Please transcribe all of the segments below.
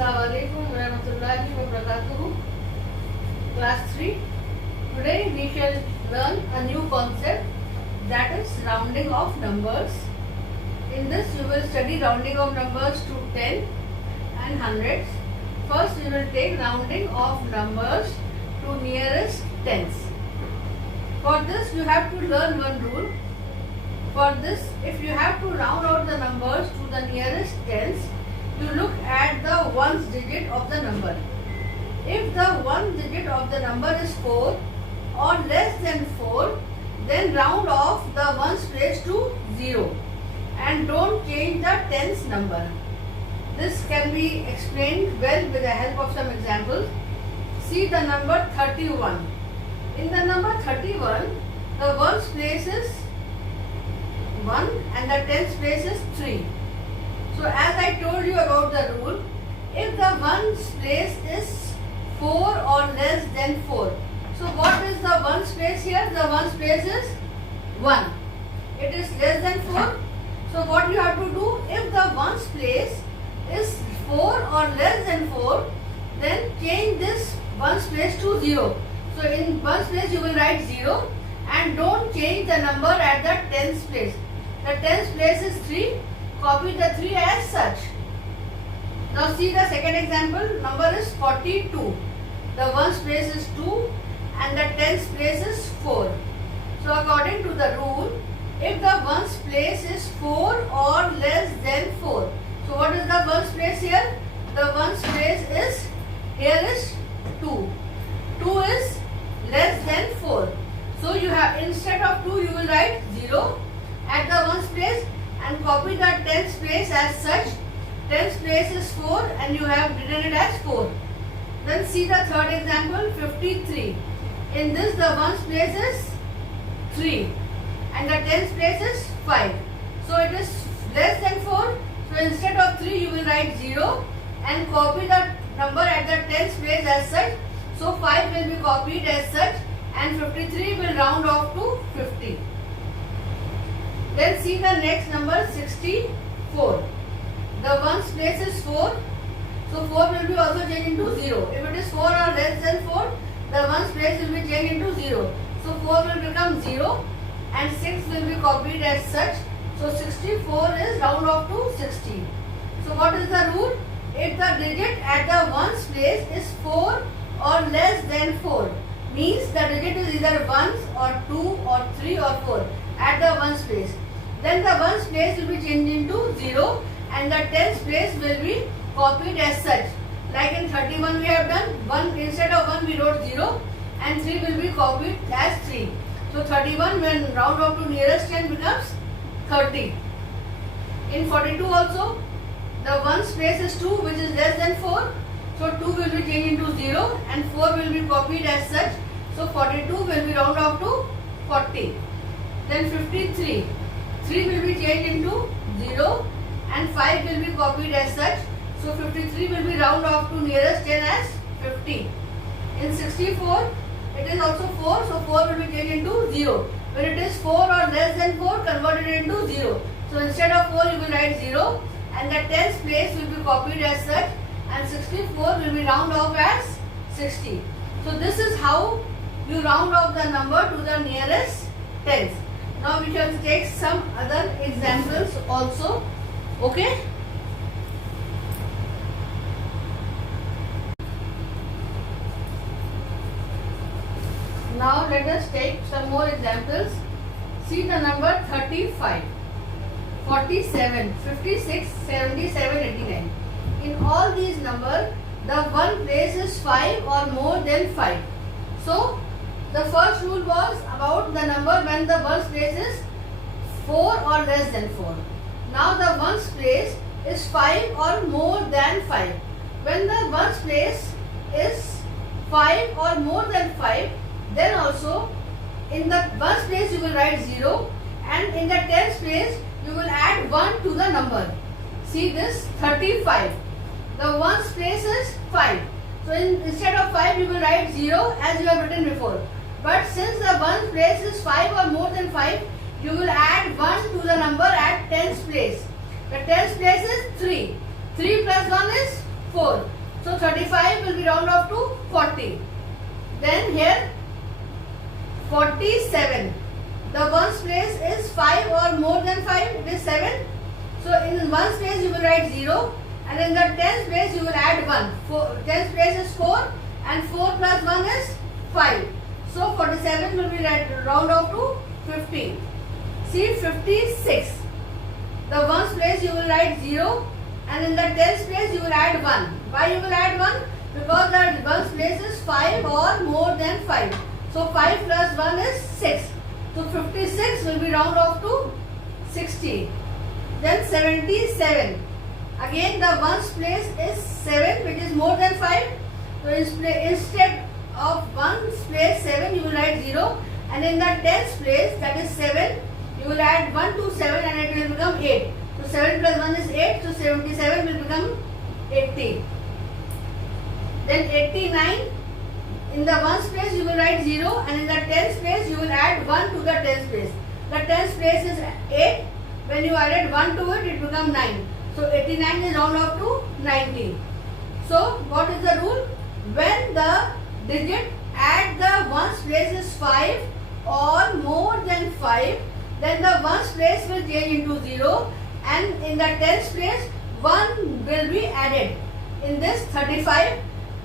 Assalamualaikum warahmatullahi wabarakatuh. Class 3. Today we shall learn a new concept, that is rounding of numbers. In this we will study rounding of numbers to 10 and hundreds. First we will take rounding of numbers to nearest tens. For this you have to learn one rule. For this, if you have to round out the numbers to the nearest tens, you look at the ones digit of the number. If the one digit of the number is 4 or less than 4, then round off the ones place to 0 and don't change the tens number. This can be explained well with the help of some examples. See the number 31. In the number 31, the ones place is 1 and the tens place is 3. So as I told you about the rule, if the ones place is 4 or less than 4. So what is the ones place here? The ones place is 1. It is less than 4. So what you have to do, if the ones place is 4 or less than 4, then change this ones place to 0. So in ones place you will write 0 and don't change the number at the tens place. The tens place is 3. Copy the 3 as such. Now see the second example. Number is 42. The ones place is 2 and the tens place is 4. So according to the rule, if the ones place is 4 or less than 4. So what is the ones place here? The ones place is, here is 2. 2 is less than 4. So you have, instead of 2 you will write 0 at the ones place and copy the tens place as such. Tens place is 4 and you have written it as 4. Then see the third example, 53. In this the ones place is 3 and the tens place is 5. So it is less than 4. So instead of 3 you will write 0 and copy the number at the tens place as such. So 5 will be copied as such and 53 will round off to 50. Then see the next number, 64. The ones place is 4. So 4 will be also changed into 0. If it is 4 or less than 4, the ones place will be changed into 0. So 4 will become 0 and 6 will be copied as such. So 64 is round off to 60. So what is the rule? If the digit at the ones place is 4 or less than 4, means the digit is either 1 or 2 or 3 or 4 at the ones place, then the ones place will be changed into 0 and the tens place will be copied as such. Like in 31 we have done 1, instead of 1 we wrote 0 and 3 will be copied as 3. So 31 when round off to nearest 10 becomes 30. In 42 also the ones place is 2 which is less than 4. So 2 will be changed into 0 and 4 will be copied as such. So 42 will be round off to 40. Then 53. 3 will be changed into 0 and 5 will be copied as such. So 53 will be round off to nearest 10 as 50. In 64, it is also 4. So 4 will be changed into 0. When it is 4 or less than 4, convert it into 0. So instead of 4, you will write 0 and the tens place will be copied as such and 64 will be round off as 60. So this is how you round off the number to the nearest tens. Now we shall take some other examples also. Okay? Now let us take some more examples. See the number 35, 47, 56, 77, 89. In all these numbers, the one place is 5 or more than 5. So the first rule was about the number when the ones place is 4 or less than 4. Now the ones place is 5 or more than 5. When the ones place is 5 or more than 5, then also in the ones place you will write 0 and in the tens place you will add 1 to the number. See this 35. The ones place is 5. So instead of 5 you will write 0 as you have written before. But since the ones place is 5 or more than 5, you will add 1 to the number at tens place. The tens place is 3. 3 plus 1 is 4. So 35 will be round off to 40. Then here 47. The ones place is 5 or more than 5, it is 7. So in ones place you will write 0 and in the tens place you will add 1. Tens place is 4 and 4 plus 1 is 5. So 47 will be round off to 50. See 56. The ones place you will write 0 and in the tens place you will add 1. Why you will add 1? Because the ones place is 5 or more than 5. So 5 plus 1 is 6. So 56 will be round off to 60. Then 77. Again the ones place is 7 which is more than 5. So instead of ones place 7 you will write 0 and in the tens place that is 7 you will add 1 to 7 and it will become 8. So 7 plus 1 is 8. So 77 will become 80. Then 89. In the ones place you will write 0 and in the tens place you will add 1 to the tens place. The tens place is 8. When you added 1 to it, it becomes 9. So 89 is round off to 90. So what is the rule? When the digit at the ones place is 5 or more than 5, then the ones place will change into 0 and in the tens place 1 will be added. In this 35,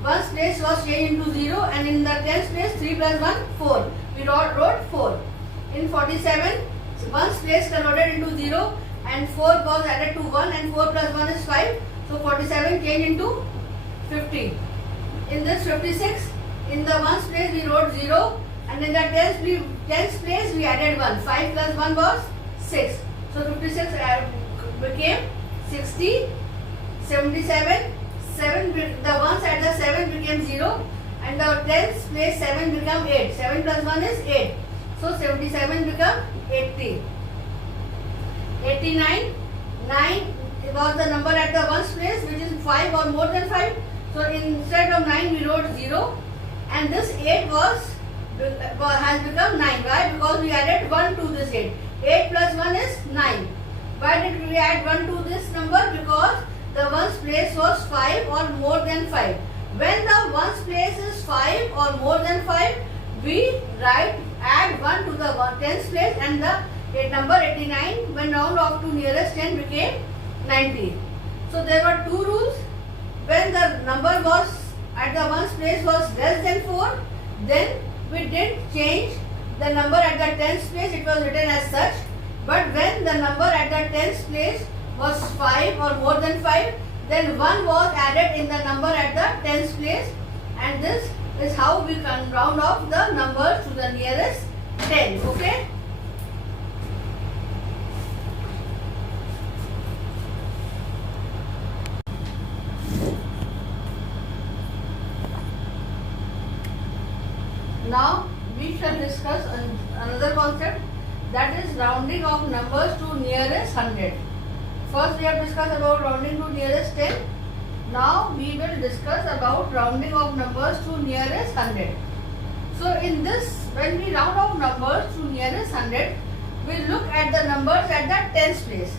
ones place was changed into 0 and in the tens place 3 plus 1, 4. We wrote 4. In 47, ones place converted into 0 and 4 was added to 1 and 4 plus 1 is 5. So 47 changed into 50. In this 56, in the ones place we wrote 0 and in the tens place we added 1. 5 plus 1 was 6. So 56 became 60, 77. 7, the ones at the 7 became 0 and the tens place 7 become 8. 7 plus 1 is 8. So 77 become 80. 89. 9 was the number at the ones place which is 5 or more than 5. So instead of 9 we wrote 0 and this 8 has become 9. Why? Because we added 1 to this 8. 8 plus 1 is 9. Why did we add 1 to this number? Because the ones place was 5 or more than 5. When the ones place is 5 or more than 5, we add 1 to the tens place and the number 89 when round off to nearest 10 became 90. So there were two rules. When the number was at the ones place was less than 4, then we did change the number at the tens place, it was written as such. But when the number at the tens place was 5 or more than 5, then 1 was added in the number at the tens place and this is how we can round off the numbers to the nearest 10. Okay. Now we shall discuss another concept, that is rounding of numbers to nearest 100. First we have discussed about rounding to nearest 10. Now we will discuss about rounding of numbers to nearest 100. So in this, when we round off numbers to nearest 100, we look at the numbers at the tens place.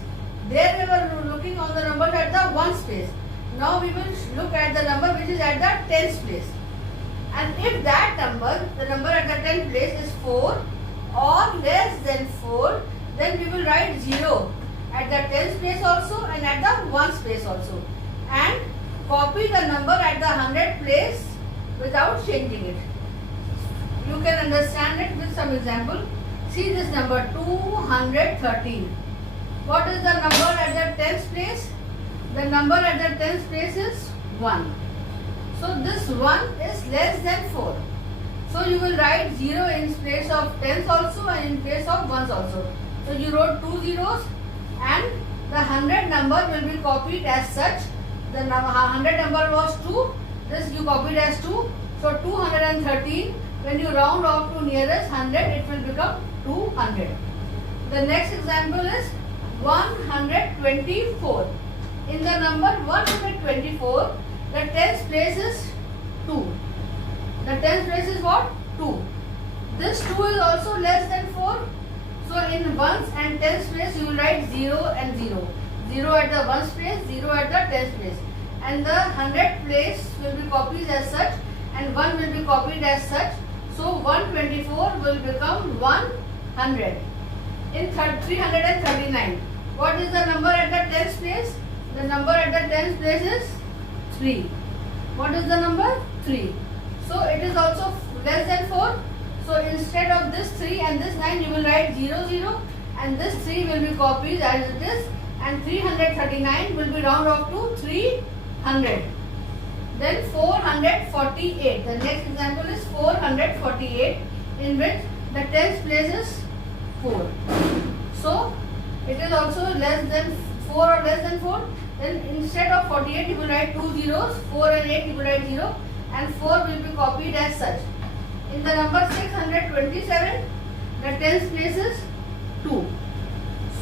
There we were looking on the numbers at the ones place. Now we will look at the number which is at the tens place. And if that number, the number at the tens place is 4 or less than 4, then we will write 0 at the tens place also and at the ones place also, and copy the number at the 100 place without changing it. You can understand it with some example. See this number 213. What is the number at the tens place? The number at the tens place is 1. So this 1 is less than 4. So you will write 0 in place of tens also and in place of ones also. So you wrote 2 zeros and the 100 number will be copied as such. The 100 number was 2, this you copied as 2. So 213, when you round off to nearest 100, it will become 200. The next example is 124. In the number 124, the tens place is 2. The tens place is what? 2. This 2 is also less than 4. So in ones and tens place you will write 0 and 0. 0 at the ones place, 0 at the tens place. and the 100 place will be copied as such and 1 will be copied as such. So 124 will become 100. In 339, what is the number at the tens place? The number at the tens place is 3. What is the number? 3. So it is also less than 4. So instead of this 3 and this 9, you will write 0, 0, and this 3 will be copied as it is, and 339 will be round off to 300. Then 448. The next example is 448, in which the tens place is 4. So it is also less than 4 or less than 4. Then instead of 48, you will write 2 zeros, 4 and 8 you will write 0, and 4 will be copied as such. In the number 627, the tens place is 2.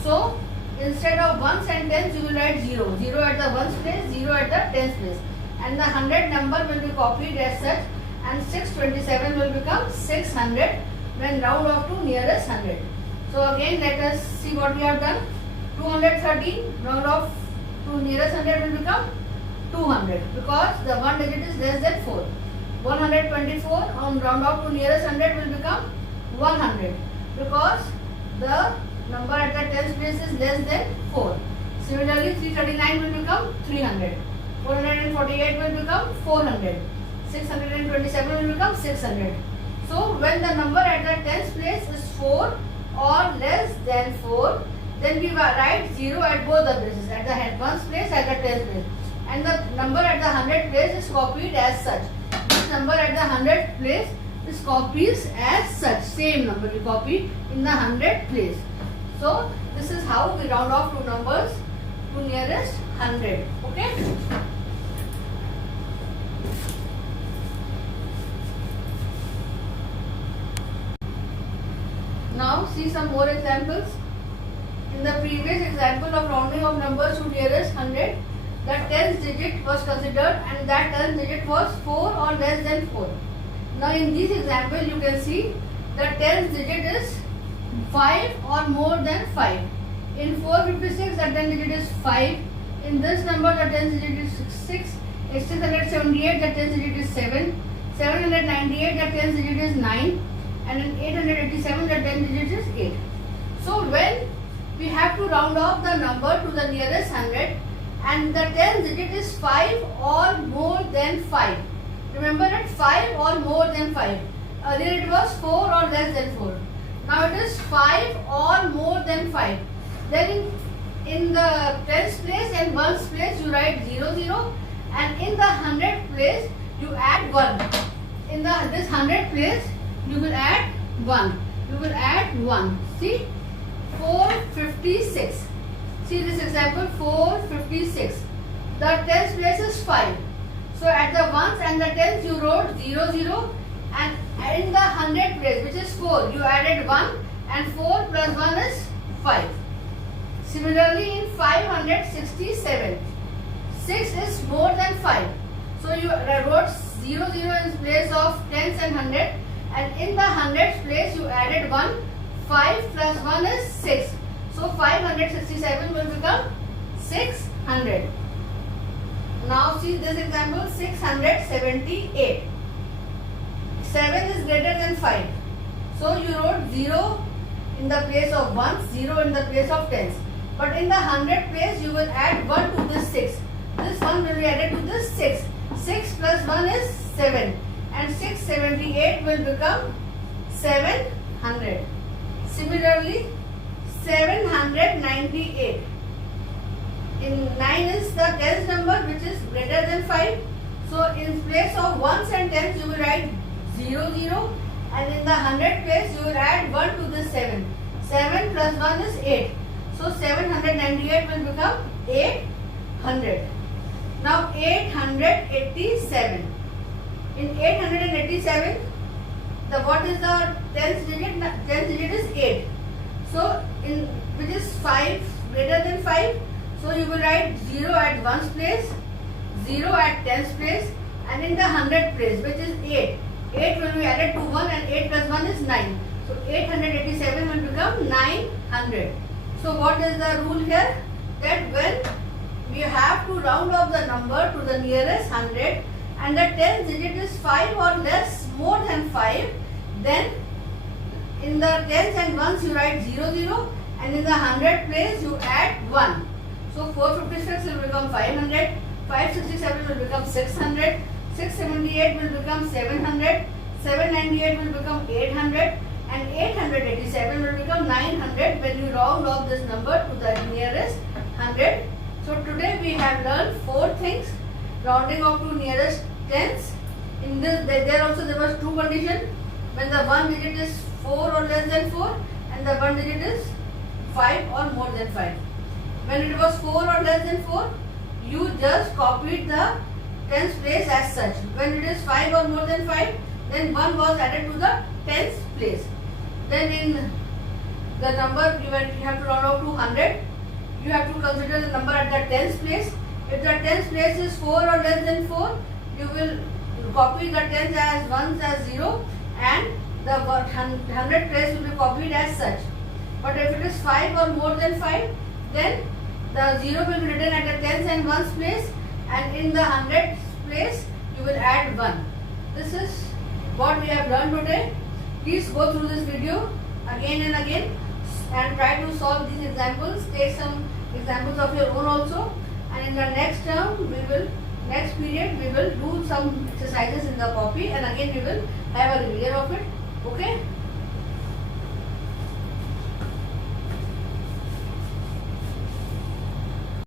So instead of ones and tens, you will write 0. 0 at the ones place, 0 at the tens place. And the 100 number will be copied as such, and 627 will become 600 when round off to nearest 100. So again, let us see what we have done. 213 round off to nearest 100 will become 200 because the one digit is less than 4. 124 on round off to nearest 100 will become 100 because the number at the tens place is less than 4. Similarly, 339 will become 300. 448 will become 400. 627 will become 600. So when the number at the tens place is 4 or less than 4, then we write 0 at both the places, at the ones place, at the tens place. And the number at the 100 place is copied as such. This number at the 100 place is copied as such. Same number we copy in the 100 place. So this is how we round off to numbers to nearest 100. Okay. Now see some more examples. In the previous example of rounding of numbers to nearest 100, the tens digit was considered and that tens digit was 4 or less than 4. Now in this example you can see the tens digit is 5 or more than 5. In 456 the tens digit is 5. In this number the tens digit is 6. In 678 the tens digit is 7. 798 the tens digit is 9. And in 887 the tens digit is 8. So when we have to round off the number to the nearest 100 and the tens digit is 5 or more than 5. Remember that 5 or more than 5. Earlier it was 4 or less than 4. Now it is 5 or more than 5. Then in the tens place and ones place you write 0, 0, and in the 100 place you add 1. In this 100 place you will add 1. You will add 1. See? 456. See this example, 456. The tens place is 5. So at the ones and the tens you wrote 0, 0, and in the 100 place, which is 4, you added 1, and 4 plus 1 is 5. Similarly in 567, 6 is more than 5. So you wrote 0, 0 in place of tens and 100, and in the 100th place you added 1. 5 plus 1 is 6. So 567 will become 600. Now see this example, 678. 7 is greater than 5. So you wrote 0 in the place of 1, 0 in the place of tens. But in the 100 place you will add 1 to this 6. This 1 will be added to this 6. 6 plus 1 is 7. And 678 will become 700. Similarly, 798. In 9 is the tens number which is greater than 5. So in place of ones and tens you will write 0, 0, and in the 100 place you will add 1 to this 7. 7 plus 1 is 8. So 798 will become 800. Now 887. In 887, what is the tens digit? Tens digit is 8. So in which is 5 greater than 5. So you will write 0 at ones place, 0 at tens place, and in the 100 place, which is 8. 8 will be added to 1, and 8 plus 1 is 9. So 887 will become 900. So what is the rule here? That when we have to round off the number to the nearest 100 and the 10th digit is 5 or less, more than 5, then in the 10th and ones you write 00 and in the 100 place you add 1. So 456 will become 500, 567 will become 600, 678 will become 700, 798 will become 800 and 887 will become 900 when you round off this number to the nearest 100. So today we have learned 4 things: rounding off to nearest tens. In this, there also there was 2 conditions: when the one digit is 4 or less than 4 and the one digit is 5 or more than 5. When it was 4 or less than 4, you just copied the tens place as such. When it is 5 or more than 5, then 1 was added to the tens place. Then in the number you have to round off to 100. You have to consider the number at the tens place. If the tens place is 4 or less than 4, you will copy the tens as ones as 0 and the 100 place will be copied as such. But if it is 5 or more than 5, then the 0 will be written at the tens and ones place and in the 100 place you will add 1. This is what we have learned today. Please go through this video again and again and try to solve these examples. Take some examples of your own also, and in the next term next period we will do some exercises in the copy and again we will have a revision of it. Okay.